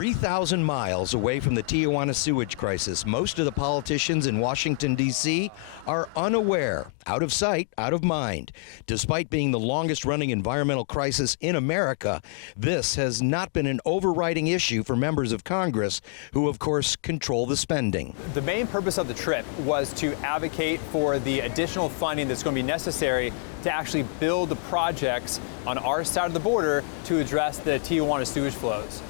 3,000 miles away from the Tijuana sewage crisis, most of the politicians in Washington, D.C. are unaware, out of sight, out of mind. Despite being the longest-running environmental crisis in America, this has not been an overriding issue for members of Congress, who, of course, control the spending. The main purpose of the trip was to advocate for the additional funding that's going to be necessary to actually build the projects on our side of the border to address the Tijuana sewage flows.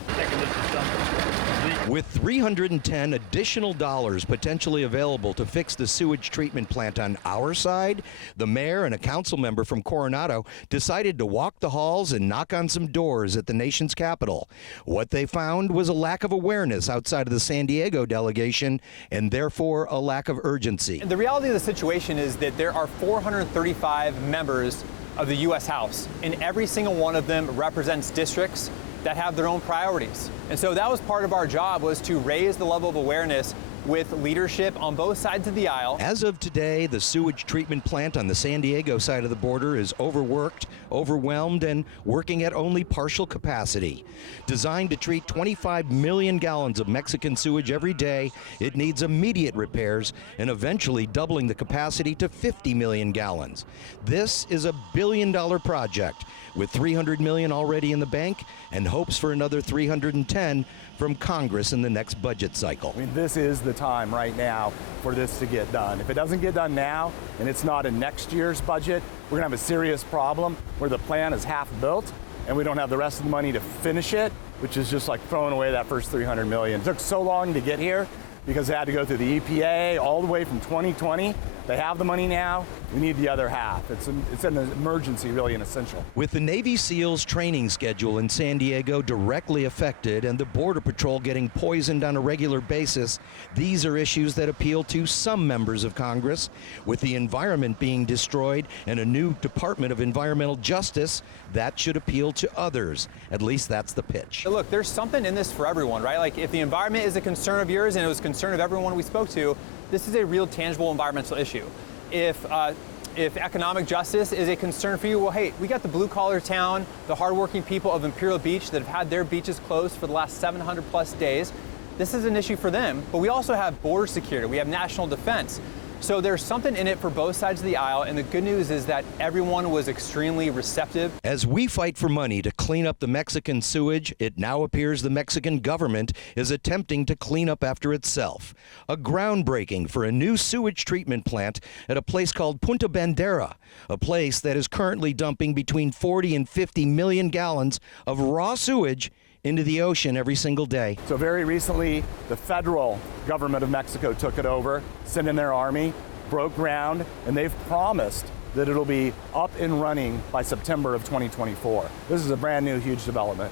With $310 additional dollars potentially available to fix the sewage treatment plant on our side, the mayor and a council member from Coronado decided to walk the halls and knock on some doors at the nation's capital. What they found was a lack of awareness outside of the San Diego delegation and therefore a lack of urgency. And the reality of the situation is that there are 435 members of the U.S. House, and every single one of them represents districts that have their own priorities. And so that was part of our job, was to raise the level of awareness with leadership on both sides of the aisle. As of today, the sewage treatment plant on the San Diego side of the border is overworked, overwhelmed, and working at only partial capacity. Designed to treat 25 million gallons of Mexican sewage every day, it needs immediate repairs and eventually doubling the capacity to 50 million gallons. This is a billion-dollar project with $300 million already in the bank and hopes for another $310 from Congress in the next budget cycle. I mean, this is the time right now for this to get done. If it doesn't get done now and it's not in next year's budget, we're gonna have a serious problem where the plan is half built and we don't have the rest of the money to finish it, which is just like throwing away that first $300 million. It took so long to get here because they had to go through the EPA all the way from 2020. They have the money now. We need the other half. It's an emergency, really an essential. With the Navy SEALs training schedule in San Diego directly affected and the Border Patrol getting poisoned on a regular basis, these are issues that appeal to some members of Congress. With the environment being destroyed and a new Department of Environmental Justice, that should appeal to others. At least that's the pitch. Look, there's something in this for everyone, right? Like, if the environment is a concern of yours and it was a concern of everyone we spoke to, this is a real tangible environmental issue. If economic justice is a concern for you, well, hey, we got the blue-collar town, the hardworking people of Imperial Beach that have had their beaches closed for the last 700+ days. This is an issue for them, but we also have border security, we have national defense. So there's something in it for both sides of the aisle, and the good news is that everyone was extremely receptive. As we fight for money to clean up the Mexican sewage, it now appears the Mexican government is attempting to clean up after itself. A groundbreaking for a new sewage treatment plant at a place called Punta Bandera, a place that is currently dumping between 40 and 50 million gallons of raw sewage into the ocean every single day. So very recently, the federal government of Mexico took it over, sent in their army, broke ground, and they've promised that it'll be up and running by September of 2024. This is a brand new, huge development.